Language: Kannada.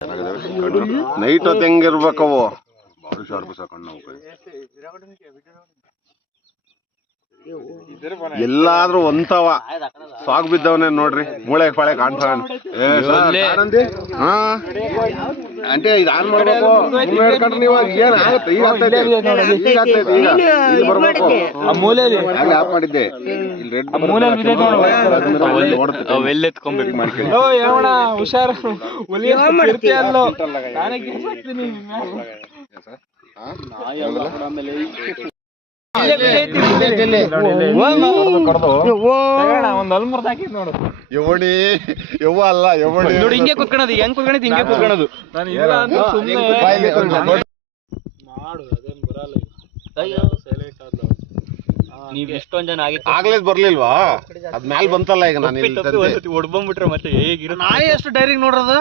ನೈಟ್ ಹೊತ್ತು ಹೆಂಗಿರ್ಬೇಕವು ಬಾರಿ ಶಾರ್ಪ್ ಸಾಕೊಂಡು ನಾವು ಎಲ್ಲಾದ್ರೂ ಒಂತವ ಸಾಗ್ ಬಿದ್ದವನೇ ನೋಡ್ರಿ ಮೂಳೆ ಪಾಳೆ ಕಾಣ್ತಾವ అంటే ಇದು ಆನ್ ಮಾಡ್ಬೇಕು ನೀವು ಏನ್ ಆಗುತ್ತೆ ಈಗ ಆ ಮೂಲೆಯಲ್ಲಿ ಆಫ್ ಮಾಡಿದ್ದೆ ಇಲ್ಲಿ ರೆಡ್ ಮೂಲೆ ಎತ್ಕೊಂಬೇಕು ಮಾಡ್ಕೊಳ್ಳಿ ಓ ಯಾವಣ ಹುಷಾರ್ ಹುಲಿ ಇರ್ತಿ ಅಲ್ಲೋ ನಾನೇ ಕೇಳ್ತೀನಿ ಆಮೇಲೆ ಯವಣಿ ಯವ್ವ ಅಲ್ಲ ಯವಣಿ ನೋಡಿ ಹಿಂಗೆ ಕುತ್ಕೊಳ್ಳೋದು ಹೆಂಗ್ ಕುತ್ಕೊಳ್ಳೋದು ಹಿಂಗೆ ಕುತ್ಕೊಳ್ಳೋದು ನಾನು ಇಲ್ಲ ಅಂತ ಸುಮ್ಮನೆ ಮಾಡು ಅದೇನು ಬರಲ್ಲ ಅಯ್ಯೋ ಸೈಲೆಂಟ್ ಆದ್ಲು ನೀವು ಎಷ್ಟೊಂದು ಜನ ಆಗ್ಲೇ ಬರ್ಲಿಲ್ವಾ ಅದ್ ಮ್ಯಾಲ್ ಬಂತಲ್ಲ ಈಗ ನಾನು ಹೊಡ್ಬಂದ್ಬಿಟ್ರೆ ಮತ್ತೆ ಹೇಗಿರೋ ನಾಯಿ ಎಷ್ಟು ಡೈರಿಂಗ್ ನೋಡ್ರದ